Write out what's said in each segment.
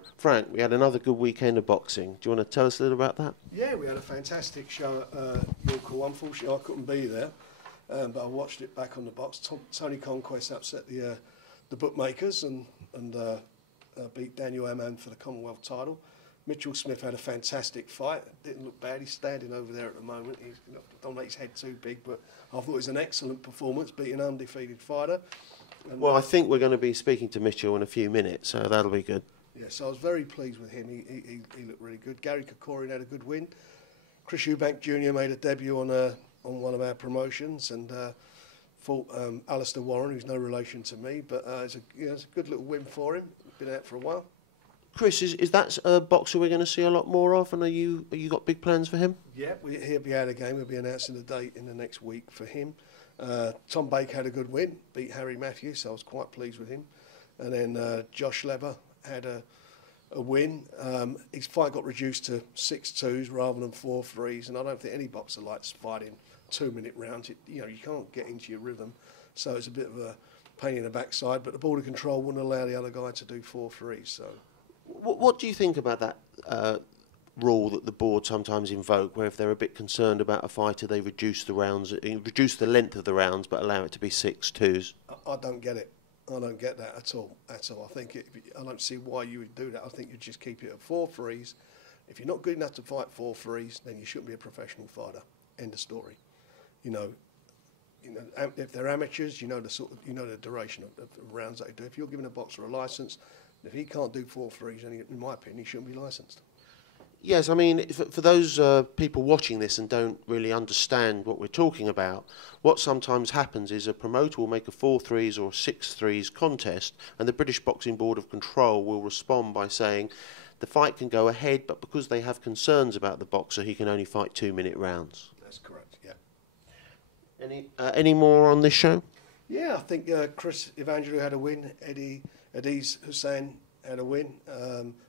McLaren. Frank, we had another good weekend of boxing. Do you want to tell us a little about that? Yeah, we had a fantastic show at York Hall. Unfortunately, I couldn't be there, but I watched it back on the box. Tony Conquest upset the bookmakers and beat Daniel Amann for the Commonwealth title. Mitchell Smith had a fantastic fight. Didn't look bad. He's standing over there at the moment. Don't make his head too big, but I thought it was an excellent performance, beating an undefeated fighter. And Well, I think we're going to be speaking to Mitchell in a few minutes, so that'll be good. yeah, so I was very pleased with him. He looked really good. Gary Kokorian had a good win. Chris Eubank Jr. made a debut on one of our promotions and fought Alistair Warren, who's no relation to me, but it's a good little win for him. Been out for a while. Chris, is that a boxer we're going to see a lot more of, and are you got big plans for him? Yeah, he'll be out again. We'll be announcing the date in the next week for him. Tom Baker had a good win, beat Harry Matthews, so I was quite pleased with him. And then Josh Lever had a win. His fight got reduced to 6-2s rather than 4-3s, and I don't think any boxer likes fighting 2-minute rounds. You can't get into your rhythm, so it's a bit of a pain in the backside. But the border control wouldn't allow the other guy to do 4-3s. So, What do you think about that rule that the board sometimes invoke, where if they're a bit concerned about a fighter, they reduce the rounds, reduce the length of the rounds, but allow it to be 6-2s? I don't get it. I don't get that at all. I think I don't see why you would do that. I think you just keep it at 4-3s. If you're not good enough to fight 4-3s, then you shouldn't be a professional fighter. End of story. If they're amateurs, the duration of rounds they do. If you're giving a boxer a license, if he can't do 4-3s, then in my opinion, he shouldn't be licensed. Yes, I mean, for those people watching this and don't really understand what we're talking about, what sometimes happens is a promoter will make a 4-3s or 6-3s contest, and the British Boxing Board of Control will respond by saying the fight can go ahead, but because they have concerns about the boxer, he can only fight 2-minute rounds. That's correct, yeah. Any more on this show? Yeah, I think Chris Evangelou had a win. Adiz Hussain had a win.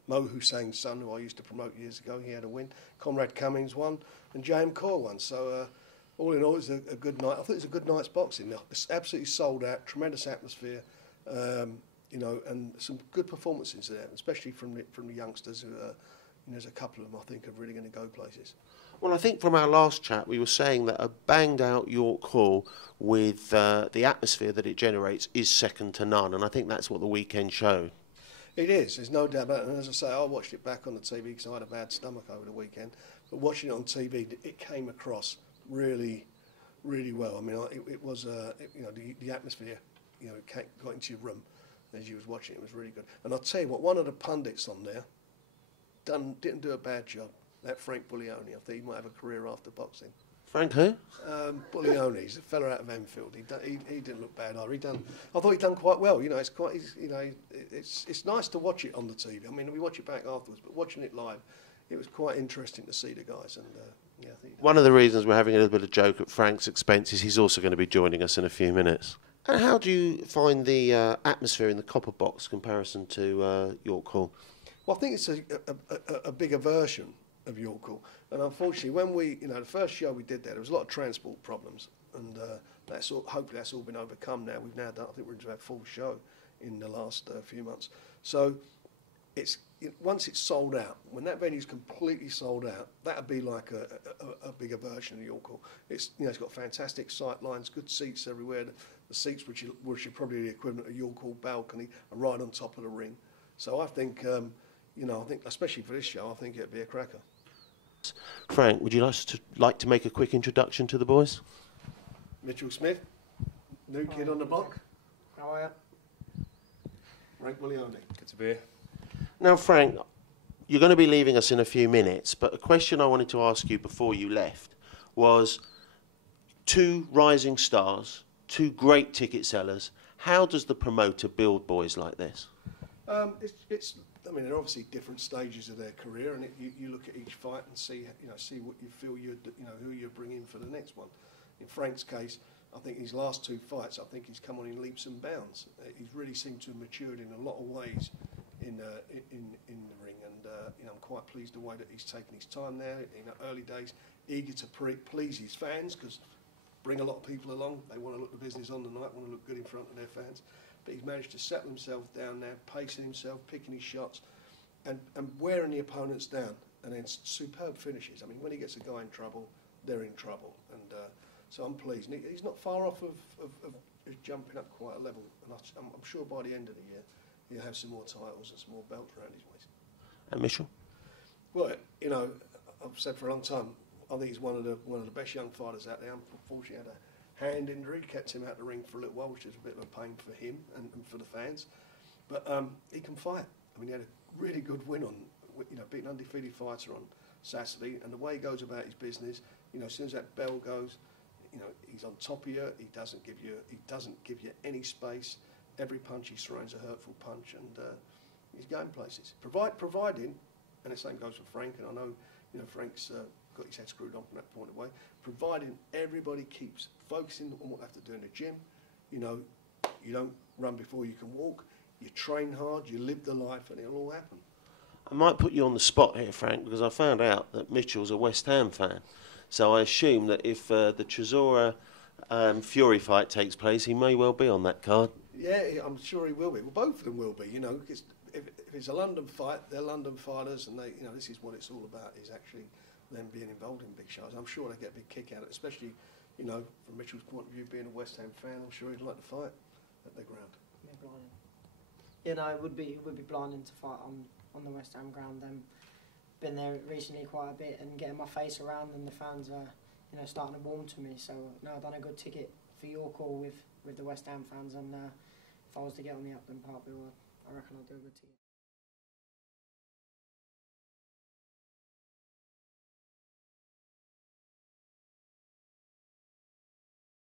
Mo Hussein's son, who I used to promote years ago, he had a win. Conrad Cummings won, and J.M. Kaur won. So all in all, it was a good night. I thought it was a good night's boxing. It's absolutely sold out, tremendous atmosphere, and some good performances there, especially from the youngsters. Who, there's a couple of them I think are really going to go places. Well, I think from our last chat, we were saying that a banged-out York Hall with the atmosphere that it generates is second to none, and I think that's what the weekend showed. It is, there's no doubt about it. And as I say, I watched it back on the TV because I had a bad stomach over the weekend. But watching it on TV, it came across really, really well. I mean, it was, the atmosphere, got into your room as you was watching it. It was really good. And I'll tell you what, one of the pundits on there didn't do a bad job. That Frank Buglioni. I think he might have a career after boxing. Frank who? Buglioni. He's a fella out of Enfield. He didn't look bad either. I thought he'd done quite well. It's nice to watch it on the TV. I mean, we watch it back afterwards, but watching it live, it was quite interesting to see the guys. And I think one of the reasons we're having a little bit of joke at Frank's expense is he's also going to be joining us in a few minutes. And how do you find the atmosphere in the Copper Box comparison to York Hall? Well, I think it's a bigger version of York Hall. And unfortunately, when the first show we did there was a lot of transport problems, and hopefully that's all been overcome now. We've now done, I think we're into our full show in the last few months. So once it's sold out, when that venue's completely sold out, that'd be like a bigger version of York Hall. It's got fantastic sight lines, good seats everywhere. The seats, which are probably the equivalent of York Hall balcony, are right on top of the ring. So I think, I think especially for this show, I think it'd be a cracker. Frank, would you like to make a quick introduction to the boys? Mitchell Smith, new kid on the block. How are you? Frank Buglioni. Good to be here. Now, Frank, you're going to be leaving us in a few minutes, but a question I wanted to ask you before you left was two rising stars, two great ticket sellers. How does the promoter build boys like this? I mean, they're obviously different stages of their career, and you look at each fight and see what you feel who you're bringing for the next one. In Frank's case, I think his last two fights, I think he's come on in leaps and bounds. He's really seemed to have matured in a lot of ways in the ring, and I'm quite pleased the way that he's taken his time there. In the early days, eager to please his fans, because bring a lot of people along. They want to look the business on the night, want to look good in front of their fans. But he's managed to settle himself down now, pacing himself, picking his shots, and wearing the opponents down, and then superb finishes. I mean, when he gets a guy in trouble, they're in trouble, and so I'm pleased. And he's not far off of jumping up quite a level, and I'm sure by the end of the year he'll have some more titles and some more belts around his waist. And Mitchell? Well, you know, I've said for a long time, I think he's one of the best young fighters out there. Unfortunately, had a hand injury, kept him out of the ring for a little while, which is a bit of a pain for him and for the fans. But he can fight. I mean, he had a really good win on, you know, beating an undefeated fighter on Saturday, and the way he goes about his business, you know, as soon as that bell goes, you know, he's on top of you. He doesn't give you any space. Every punch he throws a hurtful punch, and he's going places. Providing, and the same goes for Frank. And I know, you know, Frank's got his head screwed on from that point of view. Providing everybody keeps focusing on what they have to do in the gym. You know, you don't run before you can walk. You train hard. You live the life, and it'll all happen. I might put you on the spot here, Frank, because I found out that Mitchell's a West Ham fan. So I assume that if the Chisora Fury fight takes place, he may well be on that card. Yeah, I'm sure he will be. Well, both of them will be. You know, because if it's a London fight, they're London fighters, and they, you know, this is what it's all about. Is actually them being involved in big shows. I'm sure they get a big kick out of it, especially, you know, from Mitchell's point of view, being a West Ham fan. I'm sure he'd like to fight at their ground. Yeah, blinding. You know, it would be blinding to fight on the West Ham ground. Been there recently quite a bit and getting my face around, and the fans are, you know, starting to warm to me. So no, I've done a good ticket for your call with the West Ham fans, and if I was to get on the Upton Park bill, I reckon I'd do a good ticket.